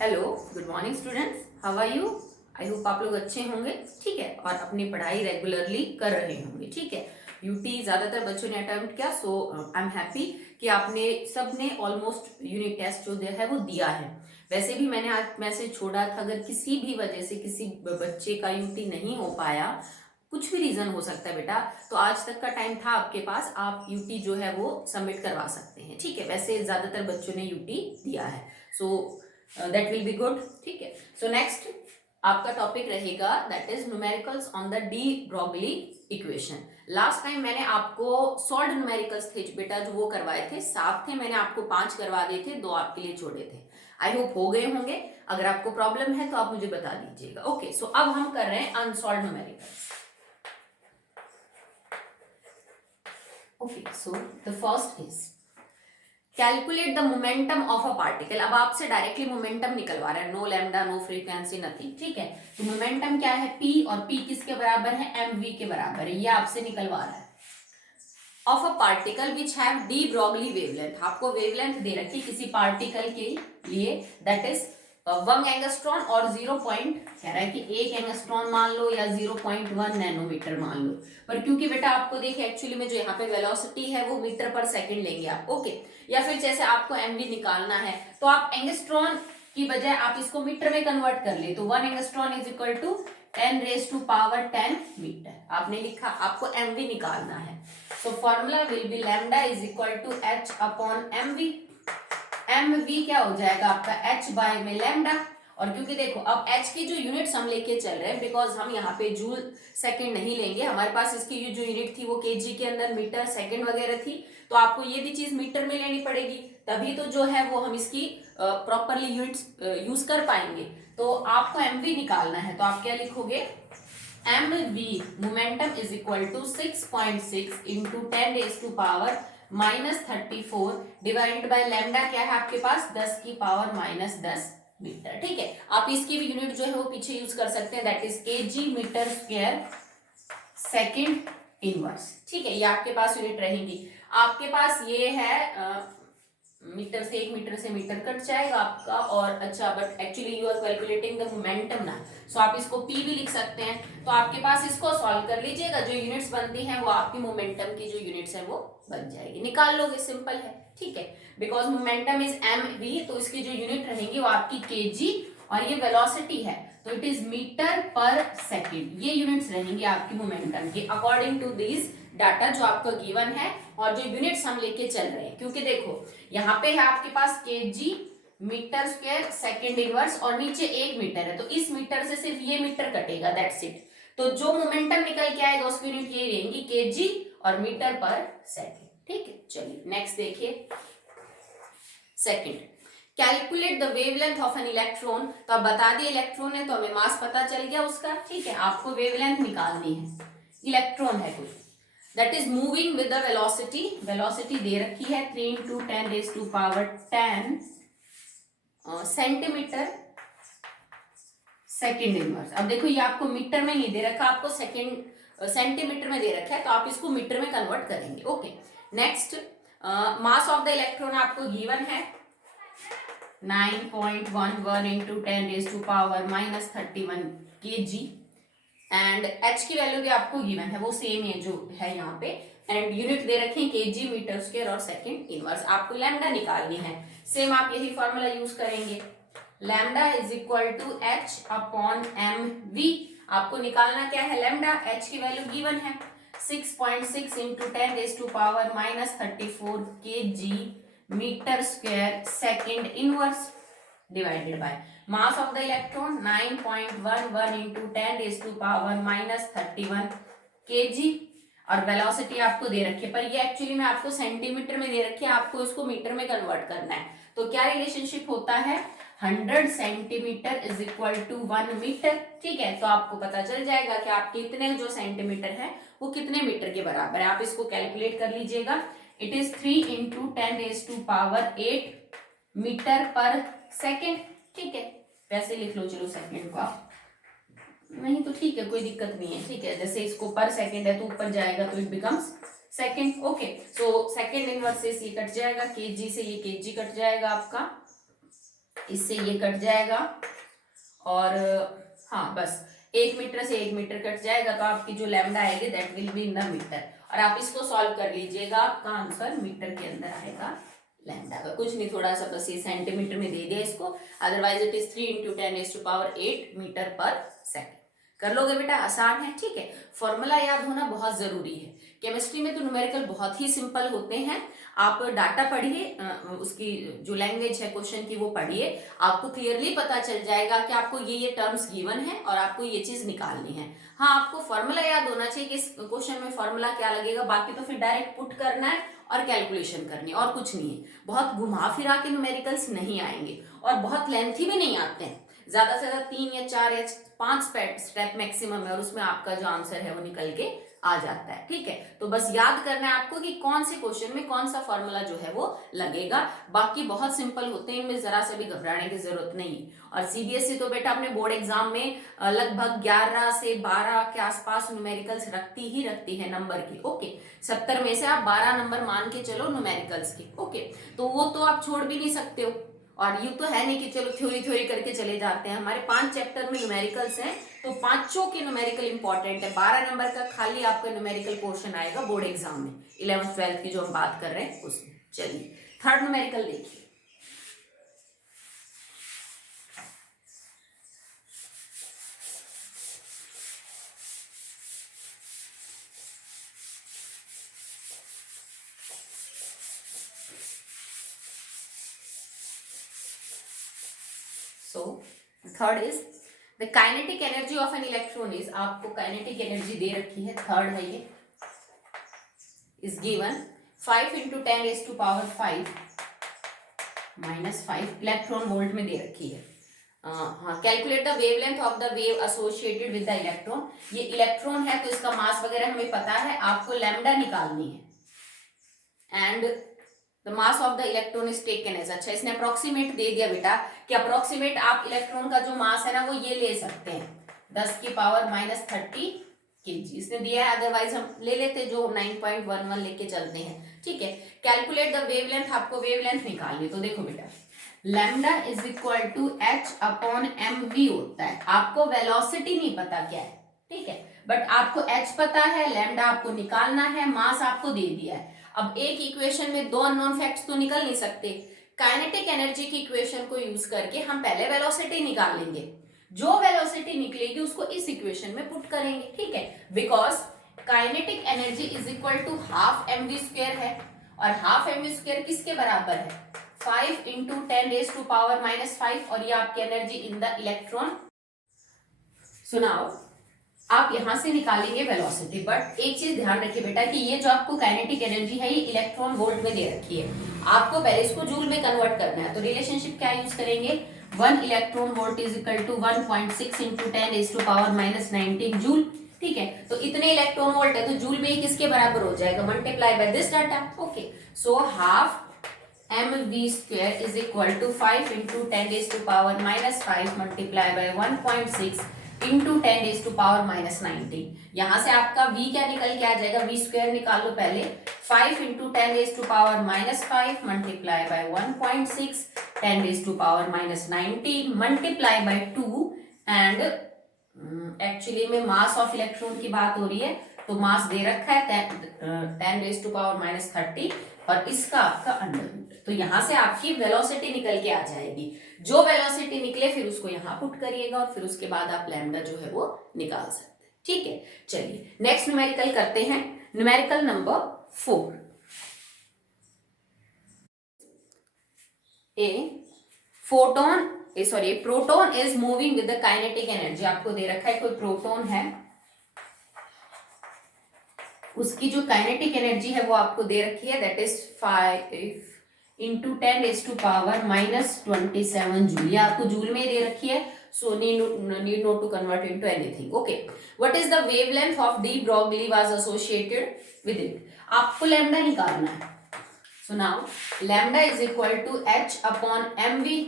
Hello, good morning students, how are you. I hope आप लोग अच्छे होंगे, ठीक है, और अपनी पढ़ाई रेगुलरली कर रहे होंगे, ठीक है। यूटी ज़्यादातर बच्चों ने अटेम्प्ट किया, सो आई एम हैप्पी कि आपने सबने ऑलमोस्ट यूनिट टेस्ट जो है वो दिया है। वैसे भी मैंने आज मैसेज छोड़ा था, अगर किसी भी वजह से किसी बच्चे का यूटी नहीं हो पाया, कुछ भी रीजन हो सकता है बेटा, तो आज तक का टाइम था आपके पास, आप यूटी जो है वो सबमिट करवा सकते हैं, ठीक है। वैसे ज्यादातर बच्चों ने यूटी दिया है, so that will be good, ठीक है। सो नेक्स्ट आपका टॉपिक रहेगा that is numericals on the D Broglie equation. Last time मैंने आपको सॉल्ड न्यूमेरिकल्स थे बेटा जो वो करवाए थे, 7 थे, मैंने आपको 5 करवा दिए थे, 2 आपके लिए छोड़े थे। आई होप हो गए होंगे। अगर आपको प्रॉब्लम है तो आप मुझे बता दीजिएगा। ओके, सो अब हम कर रहे हैं unsolved numericals. Okay, so the first is calculate the momentum of a particle. अब आपसे डायरेक्टली मोमेंटम निकलवा रहा है, no lambda, no frequency, nothing, ठीक है। तो मोमेंटम क्या है, P, और P किसके बराबर है, mv के बराबर है, ये आपसे निकलवा रहा है। Of a particle which have D Broglie wavelength, आपको वेवलेंथ दे रखी किसी पार्टिकल के लिए, दैट इज 1 एंगस्ट्रॉन और 0 पॉइंट, कह रहा है कि 1 एंगस्ट्रॉन मान लो या 0.1 नैनोमीटर मान लो। पर क्योंकि बेटा आपको देखिए एक्चुअली में जो यहाँ पे वेलोसिटी है वो मीटर पर सेकंड लेंगे आप, ओके। या फिर जैसे आपको एमवी निकालना है तो आप एंगस्ट्रॉन की बजाय आप इसको मीटर में कन्वर्ट कर ले, तो 1 angstrom is equal to 10⁻10 metre. आपने लिखा, आपको एमवी निकालना है, so formula will be lambda is equal to h upon mv। mv क्या हो जाएगा आपका h बाय में लैम्डा। और क्योंकि देखो अब h की जो यूनिट्स हम लेके चल रहे हैं, बिकॉज हम यहाँ पे जूल सेकंड नहीं लेंगे, हमारे पास इसकी जो यूनिट थी वो केजी के अंदर मीटर सेकंड वगैरह थी, तो आपको ये भी चीज मीटर में लेनी पड़ेगी, तभी तो जो है वो हम इसकी प्रॉपरली यूनिट्स यूज कर पाएंगे। तो आपको mv निकालना है, तो आप क्या लिखोगे, mv momentum is equal to 6.6 into 10⁻34 divided by lambda क्या है आपके पास 10⁻10 मीटर, ठीक है। आप इसकी भी यूनिट जो है वो पीछे यूज कर सकते हैं, that is KG metre square second inverse, ठीक है। ये आपके पास यूनिट रहेगी। आपके पास ये है मीटर से 1 मीटर से मीटर कट जाएगा आपका, और अच्छा but actually you are calculating the momentum ना, सो आप इसको p भी लिख सकते हैं। तो आपके पास इसको सॉल्व कर लीजिएगा, जो यूनिट्स बनती हैं वो आपकी मोमेंटम की जो यूनिट्स है वो बन जाएगी, निकाल लोगे, सिंपल है, ठीक है। बिकॉज मोमेंटम इज mv, तो इसकी जो यूनिट रहेंगी वो आपकी kg, और ये वेलोसिटी है तो इट इज मीटर पर सेकेंड, ये यूनिट्स रहेंगी आपकी मोमेंटम की अकॉर्डिंग टू दिस डाटा जो आपको गिवन है और जो यूनिट्स हम लेके चल रहे हैं। क्योंकि देखो यहाँ पे है आपके पास kg metre square second inverse, और नीचे 1 मीटर है, तो इस मीटर से सिर्फ ये मीटर कटेगा, दैट्स इट। तो जो मोमेंटम निकल के आएगा उसकी यूनिट यही रहेंगी, केजी और मीटर पर सेकंड, ठीक है। चलिए नेक्स्ट देखिए, second, calculate the wavelength of an electron. तो अब बता दिए इलेक्ट्रॉन है तो हमें मास पता चल गया उसका, ठीक है। आपको वेवलेंथ निकालनी है, इलेक्ट्रॉन है कोई, that is moving with the velocity, velocity दे रखी है 3 × 10⁻10 सेंटीमीटर सेकेंड इनवर्स। अब देखो ये आपको मीटर में नहीं दे रखा, आपको सेकेंड सेंटीमीटर में दे रखा है, तो आप इसको मीटर में कन्वर्ट करेंगे, okay. Next, mass of the electron आपको गिवन है 9.11 इंटू 10⁻31 kg, एंड h की वैल्यू भी आपको गिवन है, वो सेम है जो है यहाँ पे, एंड यूनिट दे रखे हैं केजी मीटर स्क्वायर और सेकंड इनवर्स। आपको लैम्डा निकालनी है, सेम आप यही फॉर्मूला यूज करेंगे, lambda is equal to h upon mv। आपको निकालना क्या है, लैम्डा, h की वैल्यू गिवन है 6.6 into 10⁻34 kg metre square second inverse divided by mass of the electron 9.11 into 10⁻31 kg, और वेलोसिटी आपको दे रखी है, पर ये एक्चुअली में आपको सेंटीमीटर में दे रखी है, आपको इसको मीटर में कन्वर्ट करना है। तो क्या रिलेशनशिप होता है, 100 centimetre is equal to 1 metre, ठीक है। तो आपको पता चल जाएगा कि आपके इतने जो सेंटीमीटर है वो कितने मीटर के बराबर है, आप इसको कैलकुलेट कर लीजिएगा। इट इज 3 इंटू 10⁸ मीटर पर सेकेंड, ठीक है। वैसे लिख लो, चलो सेकेंड को आप नहीं तो ठीक है, कोई दिक्कत नहीं है, ठीक है। जैसे इसको पर सेकेंड है तो ऊपर जाएगा तो it becomes second, okay. So second inverse से ये कट जाएगा, केजी से ये केजी कट जाएगा आपका, इससे ये कट जाएगा और हाँ बस 1 मीटर से 1 मीटर कट जाएगा, तो आपकी जो लैम्डा आएगी that will be in the metre. और आप इसको सॉल्व कर लीजिएगा, आपका आंसर मीटर के अंदर आएगा लैम्डा का। कुछ नहीं, थोड़ा सा बस ये सेंटीमीटर में दे दिया इसको, अदरवाइज इट इज 3 × 10⁸ मीटर पर सेकेंड। कर लोगे बेटा, आसान है, ठीक है। फॉर्मूला याद होना बहुत जरूरी है। केमिस्ट्री में तो न्यूमेरिकल बहुत ही सिंपल होते हैं। आप डाटा पढ़िए, उसकी जो लैंग्वेज है क्वेश्चन की वो पढ़िए, आपको क्लियरली पता चल जाएगा कि आपको ये टर्म्स गिवन है और आपको ये चीज निकालनी है। हाँ, आपको फॉर्मूला याद होना चाहिए कि इस क्वेश्चन में फॉर्मूला क्या लगेगा, बाकी तो फिर डायरेक्ट पुट करना है और कैलकुलेशन करनी है, और कुछ नहीं है। बहुत घुमा फिरा के न्यूमेरिकल्स नहीं आएंगे और बहुत लेंथी भी नहीं आते हैं। ज्यादा से ज्यादा 3 या 4 या 5 स्टेप मैक्सिमम है और उसमें आपका जो आंसर है वो निकल के आ जाता है, ठीक है। तो बस याद करना है आपको कि कौन से क्वेश्चन में कौन सा फॉर्मूला जो है वो लगेगा। बाकी बहुत सिंपल होते हैं, इनमें जरा से भी घबराने की जरूरत नहीं है। और सीबीएसई तो बेटा अपने बोर्ड एग्जाम में लगभग 11 से 12 के आसपास न्यूमेरिकल्स रखती है नंबर की, ओके। 70 में से आप 12 नंबर मान के चलो न्यूमेरिकल्स के, ओके। तो वो तो आप छोड़ भी नहीं सकते हो। और यूं तो है नहीं कि चलो थ्योरी करके चले जाते हैं। हमारे 5 चैप्टर में न्यूमेरिकल्स हैं, तो पांचों के न्यूमेरिकल इंपॉर्टेंट है। 12 नंबर का खाली आपका न्यूमेरिकल पोर्शन आएगा बोर्ड एग्जाम में, 11th 12th की जो हम बात कर रहे हैं उसमें। चलिए थर्ड न्यूमेरिकल देखिए। So third is the kinetic energy of an electron is, आपको kinetic energy दे रखी है, थर्ड है ये, is given 5 × 10⁵ -5 इलेक्ट्रॉन वोल्ट में दे रखी है। हाँ, calculate the wavelength of the wave associated with the electron. ये इलेक्ट्रॉन है तो इसका मास वगैरह हमें पता है, आपको लैम्डा निकालनी है। And the mass of the electron is taken as, अच्छा इसने अप्रोक्सीमेट दे दिया बेटा कि अप्रोक्सीमेट आप इलेक्ट्रॉन का जो मास है ना वो ये ले सकते हैं 10⁻³ kg, इसने दिया है। अदरवाइज हम ले लेते जो 9.11 लेके चलते हैं, ठीक है। कैलकुलेट द वेवलेंथ, आपको वेवलेंथ निकालनी। तो देखो बेटा, lambda is equal to h/mv होता है। आपको वेलोसिटी नहीं पता क्या है, ठीक है, बट आपको h पता है, लैम्डा आपको निकालना है, मास आपको दे दिया है। अब एक इक्वेशन में 2 अननोन फैक्ट्स तो निकल नहीं सकते। काइनेटिक एनर्जी की इक्वेशन को यूज करके हम पहले वेलोसिटी निकालेंगे, जो वेलोसिटी निकलेगी उसको इस इक्वेशन में पुट करेंगे, ठीक है। Because kinetic energy is equal to half mv² है, और हाफ mv² किसके बराबर है, 5 × 10⁻⁻5, और ये आपकी एनर्जी इन द इलेक्ट्रॉन। सुनाओ, आप यहां से निकालेंगे वेलोसिटी, बट एक चीज ध्यान रखिए बेटा कि ये जो आपको काइनेटिक एनर्जी है ये इलेक्ट्रॉन वोल्ट में दे रखी है, आपको पहले इसको जूल में कन्वर्ट करना है। तो रिलेशनशिप क्या यूज करेंगे, 1 electron volt is equal to 1.6 × 10⁻⁻19 joule, ठीक है। तो इतने इलेक्ट्रॉन वोल्ट है तो जूल में ही किसके बराबर हो जाएगा, multiply by this data, okay. So half mv² is equal to 5 × 10⁻⁻5 multiply by 1.6 × 10⁻⁻19। यहां से आपका v क्या निकल के आ जाएगा, v² निकाल लो पहले, 5 × 10⁻⁻5 multiply by 1.6 10⁻⁻19 multiply by 2, and actually में मास ऑफ इलेक्ट्रॉन की बात हो रही है तो मास दे रखा है 10⁻⁻30 और इसका आपका अंडर। तो यहां से आपकी वेलोसिटी निकल के आ जाएगी। जो वेलोसिटी निकले फिर उसको यहां पुट करिएगा और फिर उसके बाद आप लैम्डा जो है वो निकाल सकते हैं, ठीक है। चलिए नेक्स्ट न्यूमेरिकल करते हैं, numerical number 4। Proton is moving with the kinetic energy. आपको दे रखा है कोई प्रोटॉन है, उसकी जो काइनेटिक एनर्जी है वो आपको दे रखी है, दैट इज 5 × 10⁻⁻27 जूल। ये आपको जूल में दे रखी है, so need not to convert into anything, okay. What is the wavelength of de Broglie was associated with it. आपको लैम्डा निकालना है। So now lambda is equal to h/mv।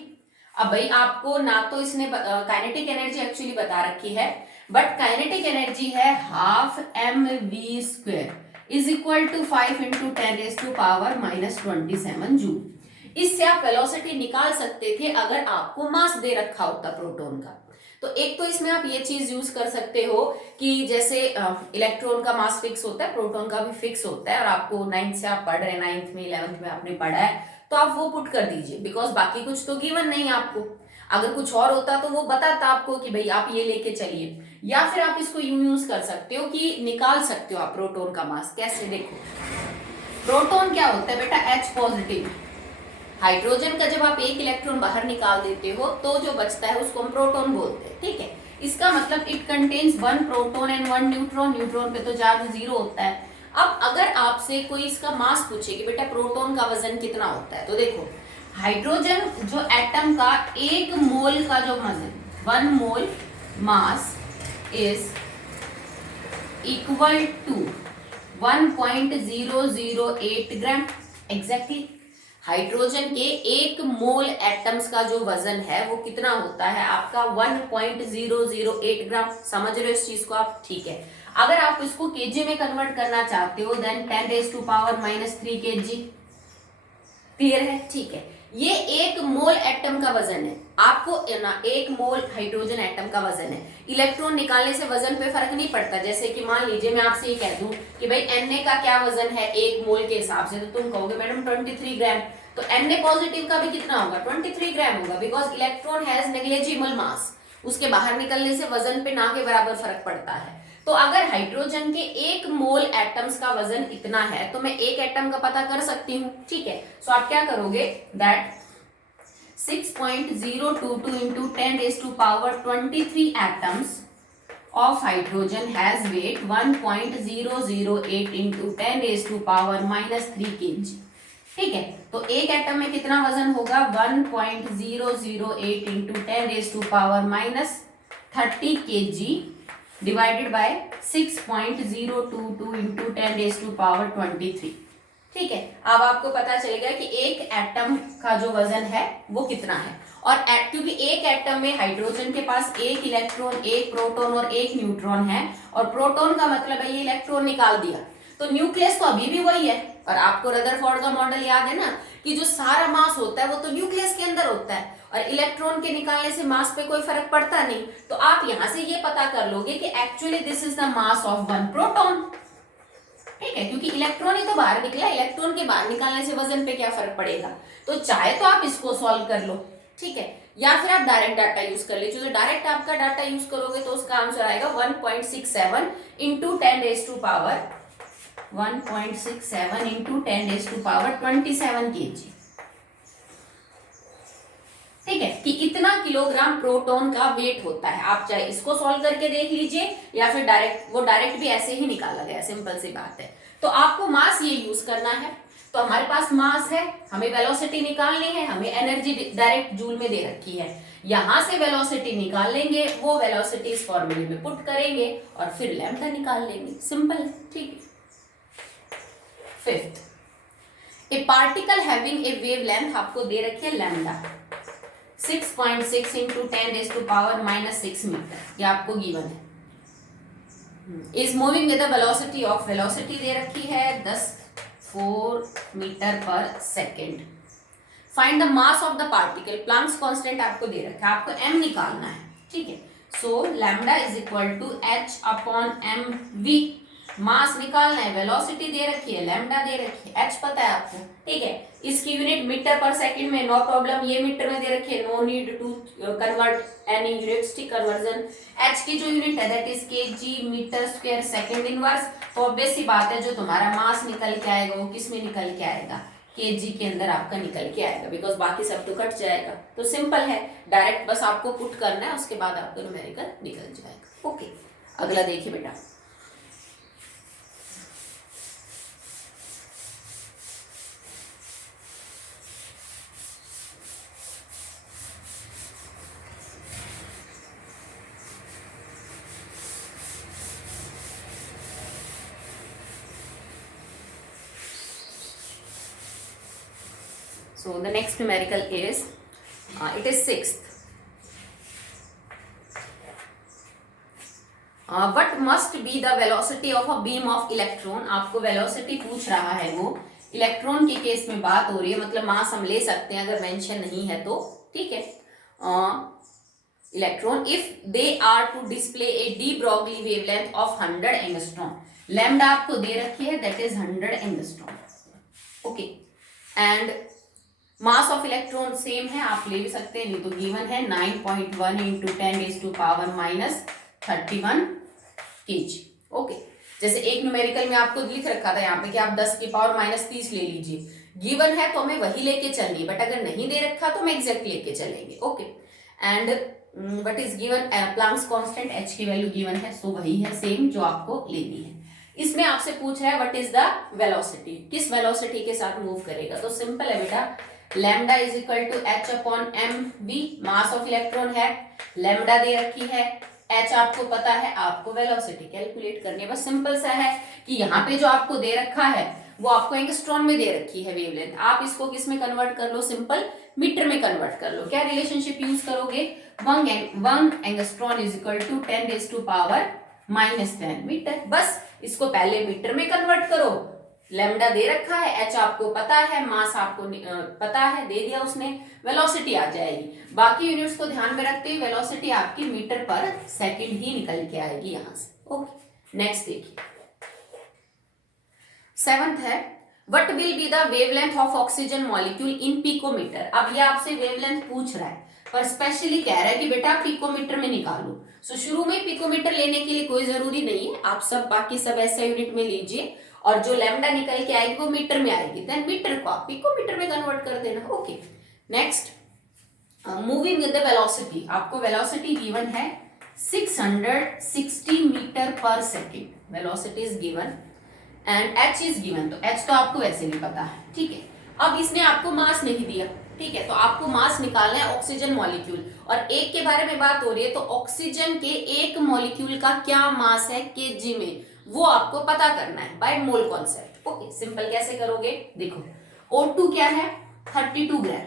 अब भाई आपको ना तो इसने काइनेटिक एनर्जी एक्चुअली बता रखी है, बट काइनेटिक एनर्जी है half mv² is equal to 5 × 10⁻⁻27 joule. इससे आप वेलोसिटी निकाल सकते थे अगर आपको मास दे रखा होता प्रोटॉन का। तो एक तो इसमें आप ये चीज यूज कर सकते हो कि जैसे इलेक्ट्रॉन का मास फिक्स होता है, प्रोटॉन का भी फिक्स होता है, और आपको 9th से आप पढ़ रहे हैं, 9th में 11th में आपने पढ़ा है, तो आप वो पुट कर दीजिए, बिकॉज बाकी कुछ तो गिवन नहीं है आपको। अगर कुछ और होता तो वो बताता आपको कि भाई आप ये लेके चलिए। या फिर आप इसको यूज कर सकते हो कि निकाल सकते हो आप प्रोटॉन का मास। कैसे? देखो, प्रोटॉन क्या होता है बेटा, H पॉजिटिव। हाइड्रोजन का जब आप एक इलेक्ट्रॉन बाहर निकाल देते हो तो जो बचता है उसको हम प्रोटॉन बोलते हैं, ठीक है। इसका मतलब it contains 1 proton and 1 neutron. Neutron पे तो चार्ज 0 होता है। अब अगर आपसे कोई इसका मास पूछे कि बेटा प्रोटॉन का वजन कितना होता है, तो देखो, हाइड्रोजन जो एटम का 1 मोल का जो वजन, 1 mole mass is equal to 1.008 gram. Exactly hydrogen के 1 मोल एटम्स का जो वजन है वो कितना होता है आपका 1.008 ग्राम। समझ रहे हो इस चीज को आप? ठीक है। अगर आप इसको केजी में कन्वर्ट करना चाहते हो देन 10⁻³ kg। क्लियर है? ठीक है। ये 1 मोल एटम का वजन है। आपको ना 1 मोल हाइड्रोजन एटम का वजन है। इलेक्ट्रॉन निकालने से वजन पे फर्क नहीं पड़ता। जैसे कि मान लीजिए मैं आपसे ये कह दूं कि भाई Na का क्या वजन है 1 मोल के हिसाब से, तो तुम कहोगे मैडम 23 ग्राम। तो Na पॉजिटिव का भी कितना होगा? 23 ग्राम होगा, because electron has negligible mass. उसके बाहर निकलने से वजन पे ना के बराबर फर्क पड़ता है। तो अगर हाइड्रोजन के 1 मोल एटम्स का वजन इतना है तो मैं एक एटम का पता कर सकती हूँ, ठीक है। सो आप क्या करोगे, that 6.022 into 10⁻23 atoms of hydrogen has weight 1.008 into 10⁻³ kg। ठीक है, तो एक एटम में कितना वजन होगा? 1.008 into 10⁻³ kg divided by 6.022 into 10⁻23। ठीक है, अब आपको पता चलेगा कि एक एटम का जो वजन है वो कितना है। और क्योंकि एक एटम में हाइड्रोजन के पास 1 इलेक्ट्रॉन, 1 प्रोटॉन और 1 न्यूट्रॉन है, और प्रोटॉन का मतलब है ये इलेक्ट्रॉन निकाल दिया, तो न्यूक्लियस तो अभी भी वही है। और आपको रदरफोर्ड का मॉडल याद है ना, कि जो सारा मास होता है वो तो न्यूक्लियस के अंदर होता है, और इलेक्ट्रॉन के निकालने से मास पे कोई फर्क पड़ता नहीं। तो आप यहां से ये पता कर लोगे कि actually this is the mass of 1 proton. ठीक है, क्योंकि इलेक्ट्रॉन ही तो बाहर निकला, इलेक्ट्रॉन के बाहर निकालने से वजन पे क्या फर्क पड़ेगा। तो चाहे तो आप इसको सॉल्व कर लो, ठीक है, या फिर आप डायरेक्ट डाटा यूज कर लीजिए। तो डायरेक्ट आपका डाटा यूज करोगे तो उसका आंसर आएगा 1.67 into 10⁻27 kg। ठीक है, कि इतना किलोग्राम प्रोटॉन का वेट होता है। आप चाहे इसको सॉल्व करके देख लीजिए या फिर डायरेक्ट भी ऐसे ही निकाला गया, सिंपल सी बात है। तो आपको मास ये यूज करना है। तो हमारे पास मास है, हमें वेलोसिटी निकालनी है, हमें एनर्जी डायरेक्ट जूल में दे रखी है। यहां से वेलोसिटी निकाल लेंगे, वो वेलोसिटी इस फॉर्मूले में पुट करेंगे और फिर लैम्डा निकाल लेंगे, सिंपल है। ठीक है। 5th, A particle having a wavelength आपको दे रखी है लैम्डा 6.6 into 10⁻⁻6 मीटर, ये आपको गिवन है। Is moving with the velocity of, velocity दे रखी है 4 मीटर पर second. Find the mass of the particle, Planck's constant आपको दे रखा है, आपको m निकालना है। ठीक है, so lambda is equal to h/mv। Mass निकालना है, वेलोसिटी दे रखी है, लैम्डा दे रखी है, h पता है आपको। ठीक है, इसकी यूनिट मीटर पर सेकंड में, नो प्रॉब्लम, ये मीटर में दे रखी है, no need to convert any units, ठीक, कन्वर्जन। h की जो यूनिट है that is kg metre square second inverse. तो ऑब्वियस सी बात है जो तुम्हारा मास निकल के आएगा वो किस में निकल के आएगा? kg के अंदर आपका निकल के आएगा, बिकॉज बाकी सब तो कट जाएगा। तो सिंपल है, डायरेक्ट बस आपको पुट करना है, उसके बाद आपका न्यूमेरिकल निकल जाएगा। ओके, अगला देखिए बेटा। So the next numerical is it is 6th. What must be the velocity of a beam of electron? आपको velocity पूछ रहा है वो इलेक्ट्रॉन के केस में बात हो रही है, मतलब मास हम ले सकते हैं अगर मेंशन नहीं है तो, ठीक है। Electron if they are to display a de Broglie wavelength of 100 angstrom, lambda आपको दे रखी है that is 100 angstrom, okay. And mass of electron same है, आप ले भी सकते हैं, नहीं तो गिवन है 9.1 इंटू 10⁻⁻31 kg, ओके। जैसे एक न्यूमेरिकल में आपको लिख रखा था यहाँ पे कि आप 10⁻−30 ले लीजिए, गिवन है तो हमें वही लेके चलनी, बट अगर नहीं दे रखा तो हम एग्जैक्ट लेके चलेंगे, okay. And what is given, Planck's constant h की वैल्यू गिवन है, सो वही है सेम जो आपको लेनी है। इसमें आपसे पूछ रहा है व्हाट इज द वेलोसिटी, किस वेलोसिटी के साथ मूव करेगा, तो सिंपल है बेटा, lambda is equal to h upon M V, mass of electron है, लैम्डा दे रखी है, h आपको पता है, आपको वेलोसिटी कैलकुलेट करनी है। बस सिंपल सा है कि यहाँ पे जो आपको दे रखा है वो आपको एंगस्ट्रॉन में दे रखी है वेवलेंथ, आप इसको किस में कन्वर्ट कर लो, सिंपल मीटर में कन्वर्ट कर लो। क्या रिलेशनशिप यूज करोगे, 1 angstrom is equal to 10⁻⁻10 metre, बस इसको पहले मीटर में कन्वर्ट करो, लैम्डा दे रखा है, h आपको पता है, मास आपको पता है, दे दिया उसने, वेलोसिटी आ जाएगी। बाकी यूनिट्स को ध्यान में रखते हुए वेलोसिटी आपकी मीटर पर सेकंड ही निकल के आएगी यहां से, ओके। नेक्स्ट देखिए, 7th है what will be the wavelength of oxygen molecule in picometre. अब ये आपसे वेवलेंथ पूछ रहा है, पर स्पेशली कह रहा है कि बेटा पिकोमीटर में निकालो। सो शुरू में पिकोमीटर लेने के लिए कोई जरूरी नहीं है, आप सब बाकी सब ऐसे यूनिट में लीजिए, और जो लैम्डा निकल के आएगी वो मीटर में आएगी, देन मीटर को आप पिकोमीटर में कन्वर्ट कर देना, okay. Next, moving with the velocity, आपको वेलोसिटी गिवन है 660 मीटर पर second, velocity is given and h is given, तो h तो आपको वैसे नहीं पता है, ठीक है। अब इसने आपको मास नहीं दिया, ठीक है, तो आपको मास निकालना है ऑक्सीजन मॉलिक्यूल, और एक के बारे में बात हो रही है, तो ऑक्सीजन के एक मॉलिक्यूल का क्या मास है केजी में, वो आपको पता करना है by mole concept, okay. Simple कैसे करोगे, देखो O2 क्या है, 32 ग्राम,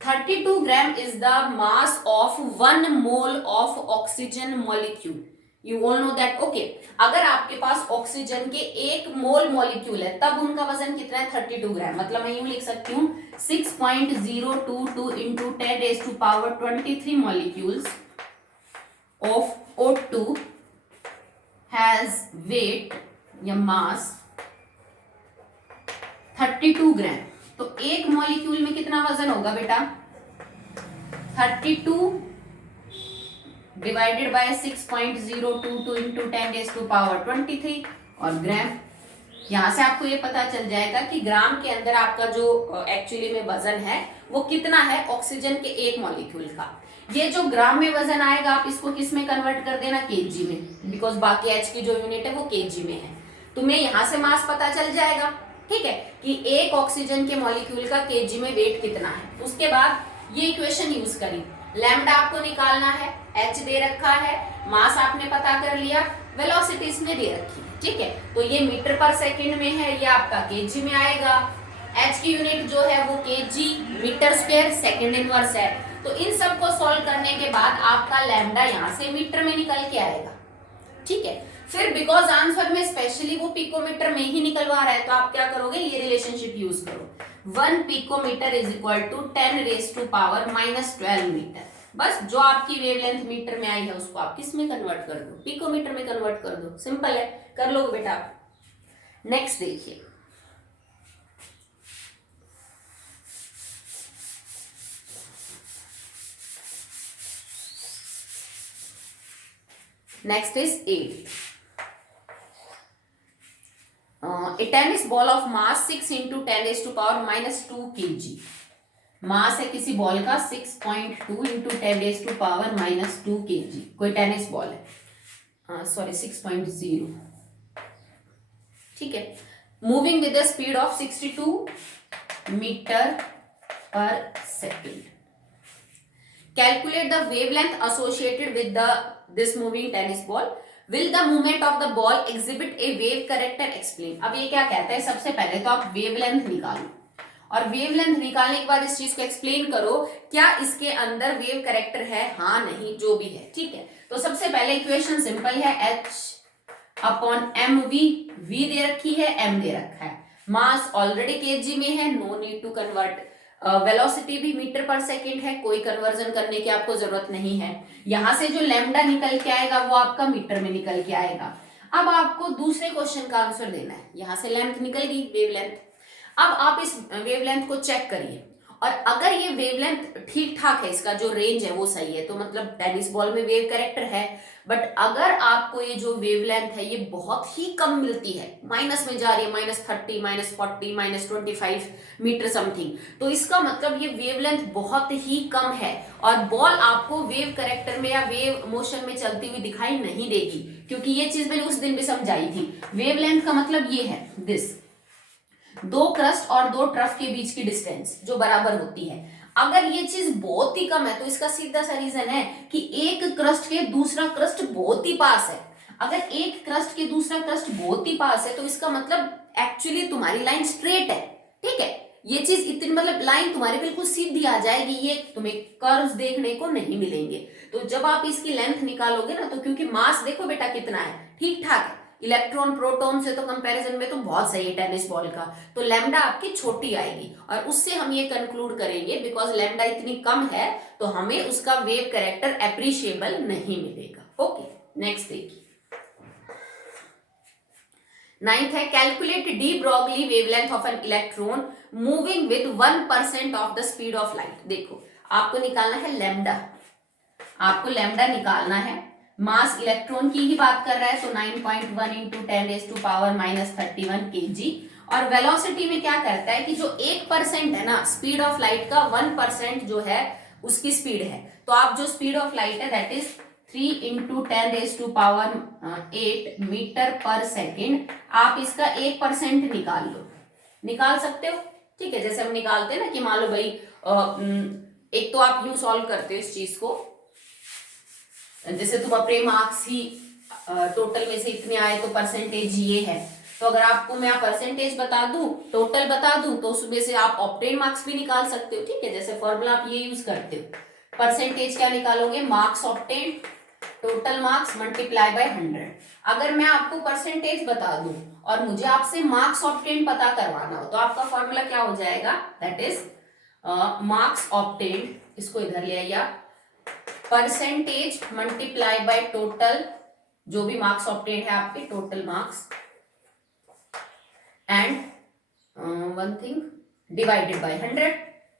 32 gram is the mass of 1 mole of oxygen molecule, you all know that, okay. अगर आपके पास ऑक्सीजन के 1 मोल मॉलिक्यूल है तब उनका वजन कितना है, 32 ग्राम, मतलब मैं यूं लिख सकती हूँ 6.022 into 10⁻23 molecules of O2 has weight या मास 32 ग्राम, तो एक मॉलिक्यूल में कितना वजन होगा बेटा, 32 डिवाइडेड बाय 6.022 इंटू 10⁻23 और ग्राम। यहां से आपको ये पता चल जाएगा कि ग्राम के अंदर आपका जो एक्चुअली में वजन है वो कितना है ऑक्सीजन के एक मॉलिक्यूल का। ये जो ग्राम में वजन आएगा आप इसको किस में कन्वर्ट कर देना, केजी में, बिकॉज बाकी एच की जो यूनिट है वो केजी में है। तुम्हें यहां से मास पता चल जाएगा, ठीक है, कि एक ऑक्सीजन के मॉलिक्यूल का केजी में वेट कितना है। उसके बाद ये इक्वेशन यूज करी, लैम्डा आपको निकालना है, h दे रखा है, मास आपने पता कर लिया, वेलोसिटी इसमें दे रखी है, ठीक है, तो ये मीटर पर सेकंड में है, ये आपका केजी में आएगा। h की यूनिट जो है वो KG metre square second inverse है, तो इन सब को सॉल्व करने के बाद आपका लैम्डा यहाँ से मीटर में निकल के आएगा, ठीक है। फिर बिकॉज आंसर में स्पेशली वो पिकोमीटर में ही निकलवा रहा है, तो आप क्या करोगे, ये रिलेशनशिप यूज करो, 1 picometre is equal to 10⁻⁻12 metre. बस जो आपकी वेवलेंथ मीटर में आई है उसको आप किस में कन्वर्ट कर दो, पिकोमीटर में कन्वर्ट कर दो, सिंपल है, कर लो बेटा। नेक्स्ट देखिए, next is 8। A tennis ball of mass 6 into 10⁻⁻2 kg, mass है किसी बॉल का 6.2 इंटू 10⁻⁻2 kg, कोई टेनिस बॉल है, सॉरी 6.0, ठीक है, moving with the speed of 62 metre पर second. Calculate the wavelength associated with this moving tennis ball, will the movement of the ball exhibit a wave character explain. अब ये क्या कहता है, सबसे पहले तो आप वेवलेंथ निकालो, और वेवलेंथ निकालने के बाद इस चीज को एक्सप्लेन करो, क्या इसके अंदर वेव करेक्टर है, हाँ नहीं, जो भी है, ठीक है। तो सबसे पहले इक्वेशन सिंपल है, h upon M v, v दे रखी है, m दे रखा है, मास ऑलरेडी केजी में है, no need to convert. Velocity भी मीटर पर सेकेंड है, कोई कन्वर्जन करने की आपको जरूरत नहीं है। यहां से जो लैम्डा निकल के आएगा वो आपका मीटर में निकल के आएगा। अब आपको दूसरे क्वेश्चन का आंसर देना है। यहां से लेंथ निकल गई, वेवलेंथ। अब आप इस वेवलेंथ को चेक करिए, और अगर ये वेवलेंथ ठीक ठाक है, इसका जो रेंज है वो सही है, तो मतलब टेनिस बॉल में वेव कैरेक्टर है। बट अगर आपको ये जो वेवलेंथ है ये बहुत ही कम मिलती है, माइनस में जा रही है, -30, -40, -25 मीटर समथिंग, तो इसका मतलब ये वेवलेंथ बहुत ही कम है, और बॉल आपको वेव कैरेक्टर में या वेव मोशन में चलती हुई दिखाई नहीं देगी, क्योंकि ये चीज मैंने उस दिन भी समझाई थी। वेवलेंथ का मतलब ये है दिस, दो क्रस्ट और दो ट्रफ के बीच की डिस्टेंस जो बराबर होती है। अगर ये चीज बहुत ही कम है तो इसका सीधा सा रीजन है कि एक क्रस्ट के दूसरा क्रस्ट बहुत ही पास है। अगर एक क्रस्ट के दूसरा क्रस्ट बहुत ही पास है तो इसका मतलब एक्चुअली तुम्हारी लाइन स्ट्रेट है, ठीक है। ये चीज इतनी मतलब लाइन तुम्हारी बिल्कुल सीधी आ जाएगी, ये तुम्हें कर्व्स देखने को नहीं मिलेंगे। तो जब आप इसकी लेंथ निकालोगे ना, तो क्योंकि मास देखो बेटा कितना है, ठीक ठाक है, इलेक्ट्रॉन प्रोटॉन से तो कंपैरिजन में तो बहुत सही है टेनिस बॉल का, तो लैम्डा आपकी छोटी आएगी। और उससे हम ये कंक्लूड करेंगे बिकॉज लैम्डा इतनी कम है तो हमें उसका वेव कैरेक्टर एप्रिशिएबल नहीं मिलेगा। ओके, नेक्स्ट देखिए, 9th है, calculate D Broglie wavelength of an electron moving with 1% of the speed of light. देखो आपको निकालना है लैम्डा, आपको लैम्डा निकालना है। मास इलेक्ट्रॉन की ही बात कर रहा है, तो 9.1 इंटू 10⁻⁻31 kg। और वेलोसिटी में क्या करता है कि जो 1% है ना स्पीड ऑफ लाइट का, 1% जो है उसकी स्पीड है। तो आप जो स्पीड ऑफ लाइट है दैट इज 3 इंटू 10⁸8 मीटर पर सेकेंड, आप इसका 1% निकाल लो, निकाल सकते हो, ठीक है। जैसे हम निकालते हैं ना कि मान लो भाई एक तो आप यूं सॉल्व करते हो इस चीज को, जैसे तुम अपने मार्क्स ही टोटल में से इतने आए तो परसेंटेज ये है, तो अगर आपको मैं परसेंटेज बता दूं, टोटल बता दूं, तो उसमें से आप ऑब्टेन मार्क्स भी निकाल सकते हो, ठीक है। जैसे फॉर्मूला आप ये यूज करते हो, परसेंटेज क्या निकालोगे, marks obtain total marks multiply by 100। अगर मैं आपको परसेंटेज बता दूं और मुझे आपसे मार्क्स ऑब्टेन पता करवाना हो, तो आपका फॉर्मूला क्या हो जाएगा, दैट इज मार्क्स ऑब्टेन, इसको इधर ले आइए, परसेंटेज मल्टीप्लाई बाय टोटल, जो भी मार्क्स ऑब्टेन है आपके, total marks, and one thing divided by 100।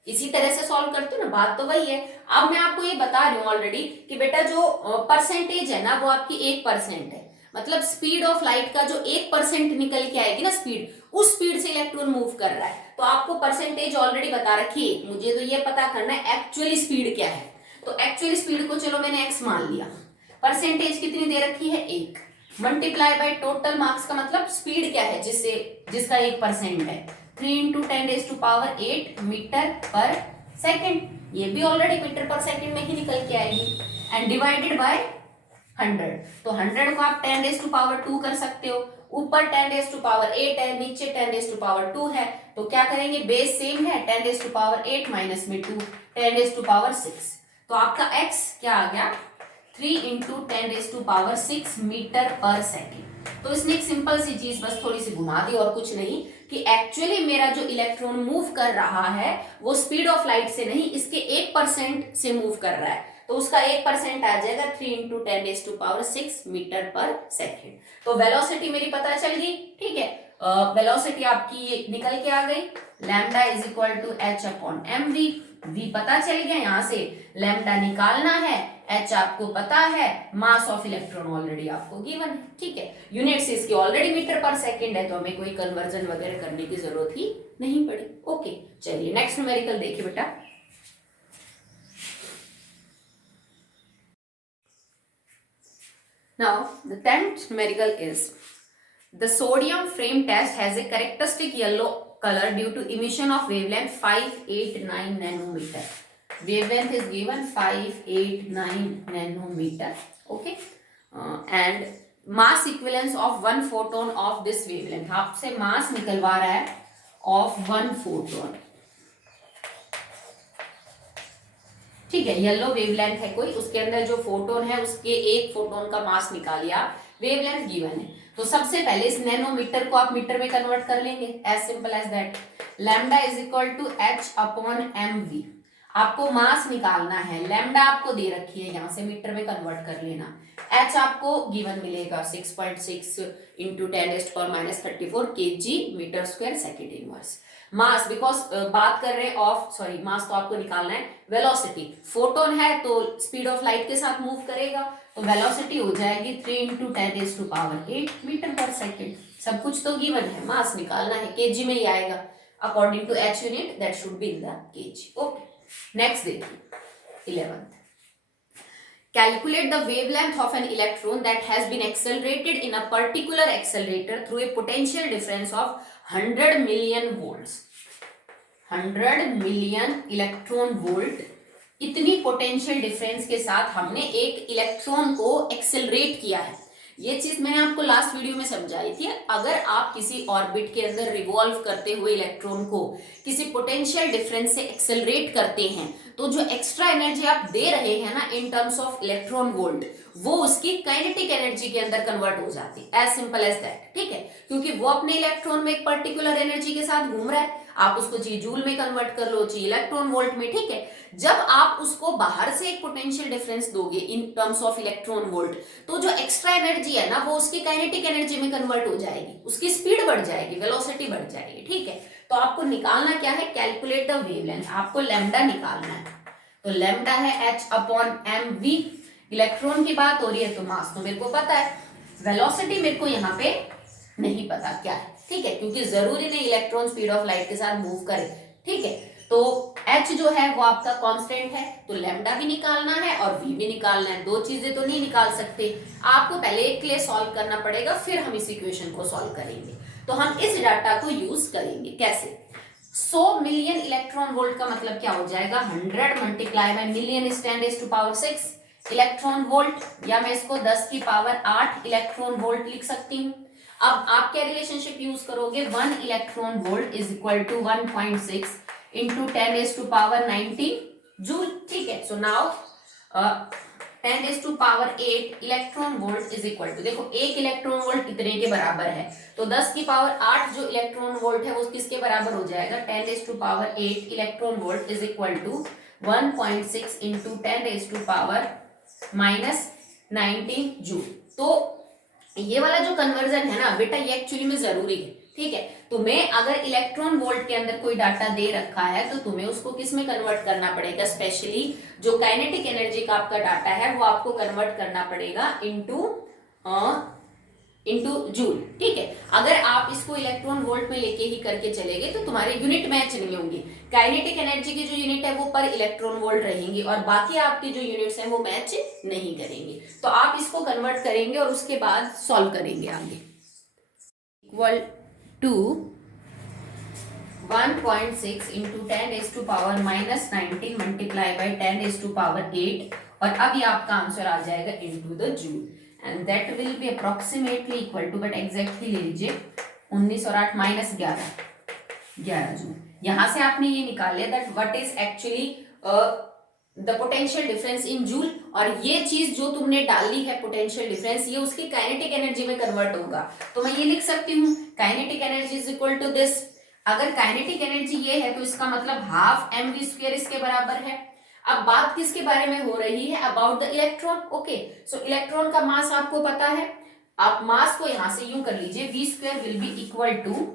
इसी तरह से सॉल्व करते हो ना, बात तो वही है। अब मैं आपको ये बता रही हूँ ऑलरेडी कि बेटा जो परसेंटेज है ना वो आपकी 1% है, मतलब स्पीड ऑफ लाइट का जो 1% निकल के आएगी ना स्पीड, उस स्पीड से इलेक्ट्रॉन मूव कर रहा है। तो आपको परसेंटेज ऑलरेडी बता रखी है, मुझे तो ये पता करना है एक्चुअली स्पीड क्या है। तो एक्चुअली स्पीड को चलो मैंने x मान लिया, परसेंटेज कितनी दे रखी है 1, मल्टीप्लाई बाय टोटल मार्क्स का मतलब स्पीड क्या है जिसका 1% है, 3 इंटू 10⁸8 मीटर पर सेकेंड, ये भी ऑलरेडी मीटर पर सेकेंड में ही निकल के आएगी, एंड डिवाइडेड बाय 100। तो 100 को आप 10⁻2 कर सकते हो, ऊपर 10⁻8 है, नीचे 10⁻2 है, तो क्या करेंगे, बेस सेम है, 10⁻8 माइनस में 2, 10⁻6। तो आपका x क्या आ गया, 3 इंटू 10⁻6 मीटर पर सेकेंड। तो इसने एक सिंपल सी चीज बस थोड़ी सी घुमा दी और कुछ नहीं, कि एक्चुअली मेरा जो इलेक्ट्रॉन मूव कर रहा है वो स्पीड ऑफ लाइट से नहीं, इसके 1% से मूव कर रहा है, तो उसका 1% आ जाएगा 3 इंटू 10⁻6 मीटर पर सेकेंड। तो वेलोसिटी मेरी पता चल गई, ठीक है। वेलोसिटी आपकी निकल के आ गई, lambda is equal to h/mv, v पता चल गया, यहां से लैम्डा निकालना है, h आपको पता है, मास ऑफ इलेक्ट्रॉन ऑलरेडी आपको गिवन है, ठीक है। यूनिट्स इसकी ऑलरेडी मीटर पर सेकेंड है, तो हमें कोई कन्वर्जन वगैरह करने की जरूरत ही नहीं पड़ी। ओके, चलिए नेक्स्ट न्यूमेरिकल देखिए बेटा। Now the 10th numerical is the sodium frame test has a characteristic yellow color due to emission of wavelength 589 nanometer. Wavelength is given 589 nanometer. Okay, and mass equivalence of one photon of this wavelength. आपसे mass निकलवा रहा है of one photon. ठीक है, yellow wavelength है कोई, उसके अंदर जो फोटोन है उसके एक फोटोन का मास निकालिए आप, वेवलेंथ गिवन है। तो सबसे पहले इस नैनोमीटर को आप मीटर में कन्वर्ट कर लेंगे, as simple as that. Lambda is equal to H upon M V. आपको मास निकालना है, लैम्डा आपको दे रखी है, यहां से मीटर में कन्वर्ट कर लेना। एच आपको गिवन मिलेगा 6.6 into 10⁻⁻34 kg metre square second inverse. Mass because बात कर रहे हैं ऑफ, सॉरी मास तो आपको निकालना है, वेलोसिटी फोटोन है तो स्पीड ऑफ लाइट के साथ मूव करेगा, तो वेलोसिटी हो जाएगी 3 इंटू 10⁸8 मीटर पर सेकेंड। सब कुछ तो गिवन है, मास निकालना है, केजी में ही आएगा according to H unit, that should be in the KG. Okay, next देखिए 11th। Calculate the wavelength of an electron that has been accelerated in a particular accelerator through a potential difference of 100 million volts. 100 million electron volt, इतनी potential difference के साथ हमने एक electron को accelerate किया है। ये चीज मैंने आपको लास्ट वीडियो में समझाई थी। अगर आप किसी ऑर्बिट के अंदर रिवॉल्व करते हुए इलेक्ट्रॉन को किसी पोटेंशियल डिफरेंस से एक्सेलरेट करते हैं, तो जो एक्स्ट्रा एनर्जी आप दे रहे हैं ना in terms of electron volt, वो उसकी काइनेटिक एनर्जी के अंदर कन्वर्ट हो जाती है, एज सिंपल एज दैट। ठीक है, क्योंकि वो अपने इलेक्ट्रॉन में एक पर्टिकुलर एनर्जी के साथ घूम रहा है, आप उसको चाहिए जूल में कन्वर्ट कर लो, चाहिए इलेक्ट्रॉन वोल्ट में। ठीक है, जब आप उसको बाहर से एक पोटेंशियल डिफरेंस दोगे in terms of electron volt, तो जो एक्स्ट्रा एनर्जी है ना वो उसकी काइनेटिक एनर्जी में कन्वर्ट हो जाएगी, उसकी स्पीड बढ़ जाएगी, वेलोसिटी बढ़ जाएगी। ठीक है, तो आपको निकालना क्या है, कैलकुलेट द वेवलेंथ, आपको लैम्डा निकालना है। तो लैम्डा है h upon M V. Electron की बात हो रही है तो मास तो मेरे को पता है, वेलोसिटी मेरे को यहाँ पे नहीं पता क्या है। ठीक है, क्योंकि जरूरी नहीं इलेक्ट्रॉन स्पीड ऑफ लाइट के साथ मूव करे। ठीक है, तो h जो है वो आपका कांस्टेंट है, तो लैम्डा भी निकालना है और v भी निकालना है। दो चीजें तो नहीं निकाल सकते, आपको पहले एक के लिए सॉल्व करना पड़ेगा, फिर हम इस इक्वेशन को सॉल्व करेंगे। तो हम इस डाटा को यूज करेंगे कैसे, 100 मिलियन इलेक्ट्रॉन वोल्ट का मतलब क्या हो जाएगा, 100 multiply by million is 10⁻6 electron volt, या मैं इसको 10⁸ इलेक्ट्रॉन वोल्ट लिख सकती हूँ। अब आप क्या रिलेशनशिप यूज करोगे, 1 electron volt is equal to 1.6 into 10⁻19 joule. ठीक है, so now 10⁸8 electron volt is equal to, देखो एक इलेक्ट्रॉन वोल्ट इतने के बराबर है, तो 10⁸8 जो इलेक्ट्रॉन वोल्ट है वो किसके बराबर हो जाएगा, 10⁸8 electron volt is equal to 1.6 into 10⁻19 joule. तो ये वाला जो कन्वर्जन है ना बेटा, ये एक्चुअली में जरूरी है। ठीक है, तुम्हें अगर इलेक्ट्रॉन वोल्ट के अंदर कोई डाटा दे रखा है तो तुम्हें उसको किस में कन्वर्ट करना पड़ेगा, स्पेशली जो काइनेटिक एनर्जी का आपका डाटा है वो आपको कन्वर्ट करना पड़ेगा इनटू जूल। ठीक है, अगर आप इसको इलेक्ट्रॉन वोल्ट में लेके ही करके चलेंगे तो तुम्हारे यूनिट मैच नहीं होंगे। काइनेटिक एनर्जी की जो यूनिट है वो पर इलेक्ट्रॉन वोल्ट रहेंगी और बाकी आपकी जो यूनिट्स हैं वो मैच नहीं करेंगे। तो आप इसको कन्वर्ट करेंगे और उसके बाद सॉल्व करेंगे आगे। Equal to 1.6 into 10⁻⁻19 multiply by 10⁸8, और अब ये आपका आंसर आ जाएगा into the joule, and that will be approximately equal to, but exactly ले लीजिए 19 और 8 -11 जूल। यहां से आपने ये निकाल लिया that what is actually the potential difference in joule, और ये चीज जो तुमने डाली है पोटेंशियल डिफरेंस, ये उसकी काइनेटिक एनर्जी में कन्वर्ट होगा। तो मैं ये लिख सकती हूँ kinetic energy is equal to this. अगर काइनेटिक एनर्जी ये है तो इसका मतलब हाफ mv² इसके बराबर है। अब बात किसके बारे में हो रही है, about the electron. Okay, so electron का मास आपको पता है, आप मास को यहां से यूं कर लीजिए, v² will be equal to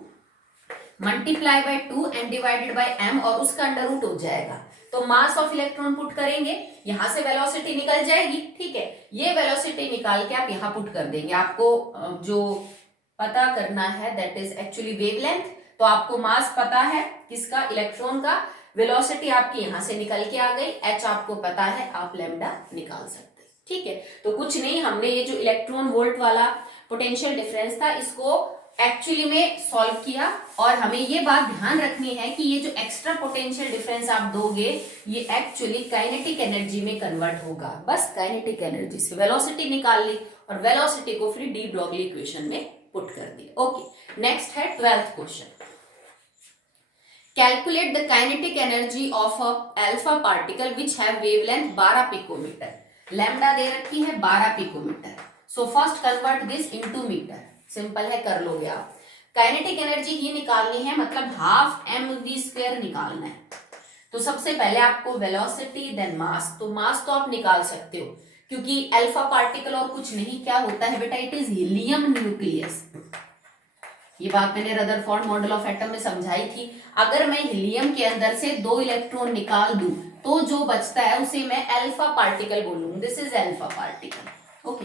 multiply by 2 and divided by m, और उसका अंडर रूट हो जाएगा। तो मास ऑफ इलेक्ट्रॉन पुट करेंगे, यहां से वेलोसिटी निकल जाएगी। ठीक है, ये वेलोसिटी निकाल के आप यहां पुट कर देंगे। आपको जो पता करना है दैट इज एक्चुअली वेवलेंथ। तो आपको मास पता है किसका, इलेक्ट्रॉन का, वेलोसिटी आपकी यहां से निकल के आ गई, h आपको पता है, आप लैम्डा निकाल सकते हैं। ठीक है, तो कुछ नहीं, हमने ये जो इलेक्ट्रॉन वोल्ट वाला पोटेंशियल डिफरेंस था इसको एक्चुअली में सॉल्व किया, और हमें ये बात ध्यान रखनी है कि ये जो एक्स्ट्रा पोटेंशियल डिफरेंस आप दोगे ये एक्चुअली काइनेटिक एनर्जी में कन्वर्ट होगा। बस काइनेटिक एनर्जी से वेलोसिटी निकाल ली और वेलोसिटी को फिर डी ब्रॉगली इक्वेशन में पुट कर दिया। ओके, नेक्स्ट है 12th question. Calculate the kinetic energy of a alpha particle which have wavelength 12 picometre. Lambda दे रखी है 12 picometre. So first convert this into metre. Simple है, कर लोगे आप। काइनेटिक एनर्जी ही निकालनी है, मतलब हाफ mv² निकालना है। तो सबसे पहले आपको वेलोसिटी देन मास, तो मास तो आप निकाल सकते हो क्योंकि अल्फा पार्टिकल और कुछ नहीं, क्या होता है बेटा, इट इज हीलियम न्यूक्लियस। ये बात मैंने रदरफोर्ड मॉडल ऑफ एटम में समझाई थी। अगर मैं हीलियम के अंदर से 2 इलेक्ट्रॉन निकाल दूं तो जो बचता है उसे मैं अल्फा पार्टिकल बोलूंगी, this is alpha particle. Okay,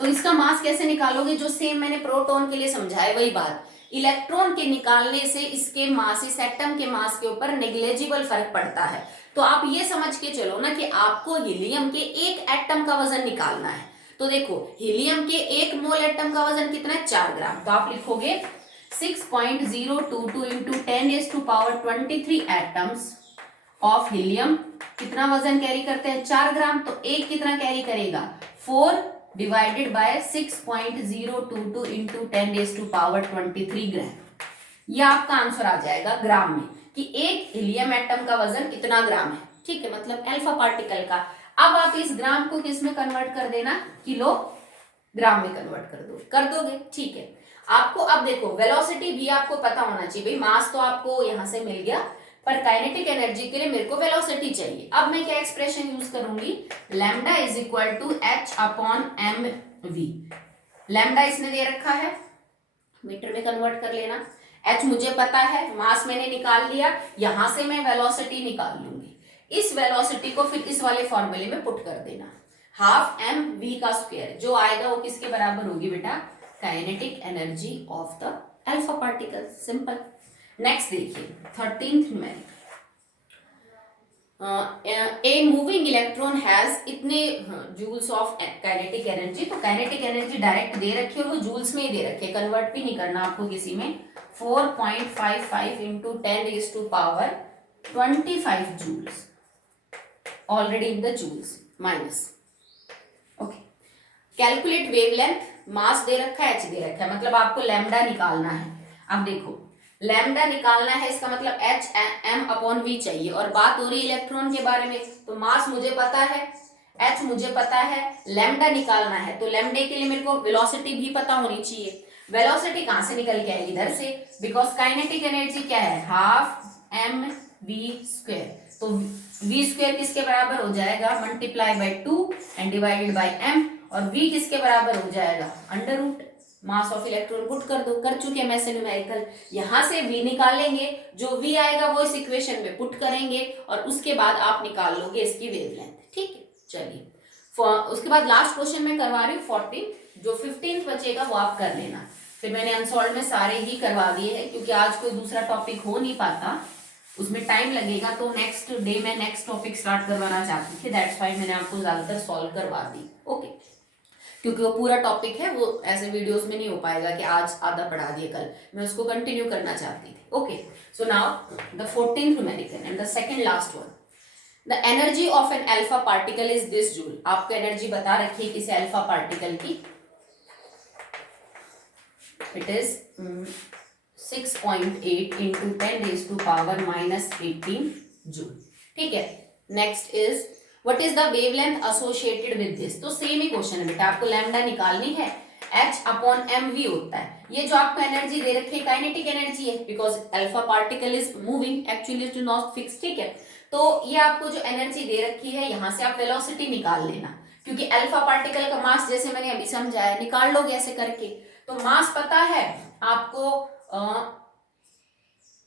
तो इसका मास कैसे निकालोगे, जो सेम मैंने प्रोटॉन के लिए समझाया वही बात। इलेक्ट्रॉन के निकालने से इसके मास, इस एटम के मास के ऊपर नेग्लेजिबल फर्क पड़ता है। तो आप ये समझ के चलो ना कि आपको हीलियम के एक एटम का वजन निकालना है। तो देखो हीलियम के 1 मोल एटम का वजन कितना है, 4 ग्राम। तो आप लिखोगे 6.022 इंटू 10⁻23 एटम्स ऑफ हीलियम कितना वजन कैरी करते हैं, 4 ग्राम। तो एक कितना कैरी करेगा, 4 डिवाइडेड बाय 6.022 इंटू 10⁻23 ग्राम। यह आपका आंसर आ जाएगा ग्राम में कि एक हीलियम एटम का वजन इतना ग्राम है, ठीक है, मतलब अल्फा पार्टिकल का। अब आप इस ग्राम को किस में कन्वर्ट कर देना, किलो ग्राम में कन्वर्ट कर दोगे, ठीक है। आपको अब देखो वेलोसिटी भी आपको पता होना चाहिए भाई, मास तो आपको यहां से मिल गया, पर काइनेटिक एनर्जी के लिए मेरे को वेलोसिटी चाहिए। अब मैं क्या एक्सप्रेशन यूज करूंगी, lambda is equal to h upon mv। Lambda इसने दे रखा है, मीटर में कन्वर्ट कर लेना। h मुझे पता है, मास मैंने निकाल लिया, यहां से मैं वेलोसिटी निकाल लूंगी। इस वेलोसिटी को फिर इस वाले फॉर्मूले में पुट कर देना, हाफ mv का स्क्वायर, जो आएगा वो किसके बराबर होगी बेटा, kinetic energy of the alpha particle. Simple. Next देखिए 13th numerical, a moving electron has इतने जूल्स ऑफ काइनेटिक एनर्जी। तो काइनेटिक एनर्जी डायरेक्ट दे रखी है और वो जूल्स में ही दे रखी है, कन्वर्ट भी नहीं करना आपको किसी में। 4.55 into 10⁻25 joules, already in the joules minus. Okay, calculate wavelength, mass दे रखा है, h दे रखा है, मतलब आपको लैम्डा निकालना है। अब देखो लैम्डा निकालना है, इसका मतलब h m अपॉन v चाहिए, और बात हो रही है इलेक्ट्रॉन के बारे में। तो मास मुझे पता है, h मुझे पता है, लैम्डा निकालना है, तो लैम्डे के लिए मेरे को वेलोसिटी भी पता होनी चाहिए। वेलोसिटी कहां से निकल के आएगी, इधर से, बिकॉज काइनेटिक एनर्जी क्या है, हाफ mv²। तो v² किसके बराबर हो जाएगा, multiply by 2 and divided by m, और v किसके बराबर हो जाएगा, under root mass of electron. Put कर दो, कर चुके हैं ऐसे न्यूमेरिकल। यहां से v निकालेंगे, जो v आएगा वो इस इक्वेशन में पुट करेंगे, और उसके बाद आप निकाल लोगे इसकी वेवलेंथ, ठीक है। चलिए उसके बाद लास्ट क्वेश्चन में करवा रही हूँ 14, जो 15th बचेगा वो आप कर लेना। फिर मैंने अनसॉल्व में सारे ही करवा दिए हैं, क्योंकि आज कोई दूसरा टॉपिक हो नहीं पाता, उसमें टाइम लगेगा, तो नेक्स्ट डे में नेक्स्ट टॉपिक स्टार्ट करवाना चाहती थी, दैट्स व्हाई मैंने आपको ज्यादातर सॉल्व करवा दी। ओके, क्योंकि वो पूरा टॉपिक है, वो ऐसे वीडियोस में नहीं हो पाएगा कि आज आधा पढ़ा दिए कल, मैं उसको कंटिन्यू करना चाहती थी। Okay, so now the 14th numerical and the second last one, the energy of an alpha particle is this joule. आपको एनर्जी बता रखी है किसी अल्फा पार्टिकल की, इट इज 6.8 इंटू 10⁻⁻18 जूल, ठीक है। Next is what is the wavelength associated with this. तो same ही क्वेश्चन है बेटा, आपको लैम्डा निकालनी है, h अपॉन mv होता है। ये जो आपको एनर्जी दे रखी है काइनेटिक एनर्जी है, because alpha particle is moving, actually it is not fix, ठीक है। तो ये आपको जो एनर्जी दे रखी है, यहां से आप वेलोसिटी निकाल लेना, क्योंकि अल्फा पार्टिकल का मास जैसे मैंने अभी समझाया, निकाल लोगे ऐसे करके। तो मास पता है आपको,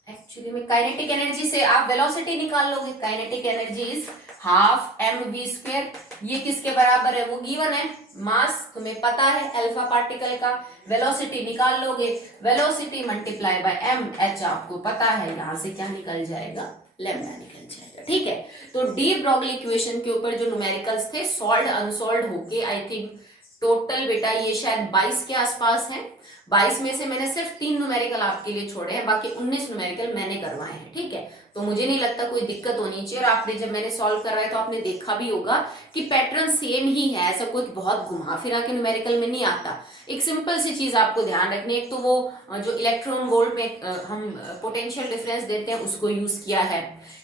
एक्चुअली में काइनेटिक एनर्जी से आप वेलोसिटी निकाल लोगे। Kinetic energy is half mv², ये किसके बराबर है, वो गिवन है। मास तुम्हें पता है अल्फा पार्टिकल का, वेलोसिटी निकाल लोगे, velocity multiply by m, h आपको पता है, यहां से क्या निकल जाएगा, लैम्डा निकल जाएगा, ठीक है। तो डी ब्रॉगली इक्वेशन के ऊपर जो न्यूमेरिकल्स थे सॉल्व अनसॉल्व होके, आई थिंक टोटल बेटा ये शायद 22 के आसपास है। 22 में से मैंने सिर्फ 3 न्यूमेरिकल आपके लिए छोड़े हैं, बाकी 19 न्यूमेरिकल मैंने करवाए हैं, ठीक है। तो मुझे नहीं लगता कोई दिक्कत होनी चाहिए, और आपने जब मैंने सॉल्व करवाया तो आपने देखा भी होगा कि पैटर्न सेम ही है, ऐसा कोई बहुत घुमा फिरा के न्यूमेरिकल में नहीं आता। एक सिंपल सी चीज आपको ध्यान रखनी है, एक तो वो जो इलेक्ट्रॉन वोल्ट में हम पोटेंशियल डिफरेंस देते हैं उसको यूज किया है,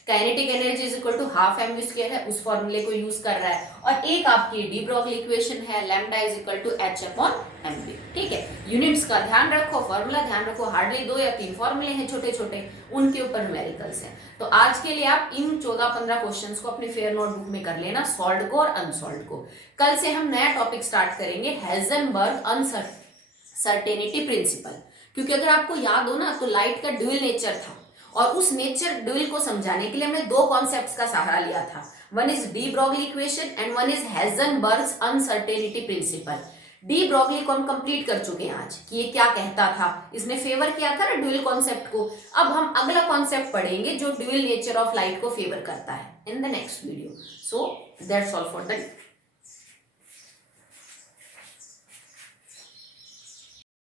kinetic energy is equal to half mv² है, उस फॉर्मूले को यूज कर रहा है, और एक आपकी डी ब्रॉगली इक्वेशन है, lambda is equal to h upon ampere. ठीक है, यूनिट्स का ध्यान रखो, फॉर्मूला ध्यान रखो, हार्डली 2 या 3 फॉर्मूले हैं छोटे छोटे, उनके ऊपर न्यूमेरिकल्स हैं। तो आज के लिए आप इन 14-15 क्वेश्चंस को अपनी फेयर नोटबुक में कर लेना, सॉल्व को और अनसॉल्व को। कल से हम नया टॉपिक स्टार्ट करेंगे, हेजनबर्ग अनसर्टेनिटी प्रिंसिपल। क्योंकि अगर आपको याद हो ना, तो लाइट का ड्यूल नेचर था, और उस नेचर ड्यूल को समझाने के लिए हमने 2 कॉन्सेप्ट्स का सहारा लिया था। One is de Broglie equation and one is Heisenberg's uncertainty principle. De Broglie को हम कंप्लीट कर चुके हैं आज, कि ये क्या कहता था, इसने फेवर किया था ना ड्यूल कॉन्सेप्ट को। अब हम अगला कॉन्सेप्ट पढ़ेंगे जो ड्यूल नेचर ऑफ लाइट को फेवर करता है in the next video. So that's all for the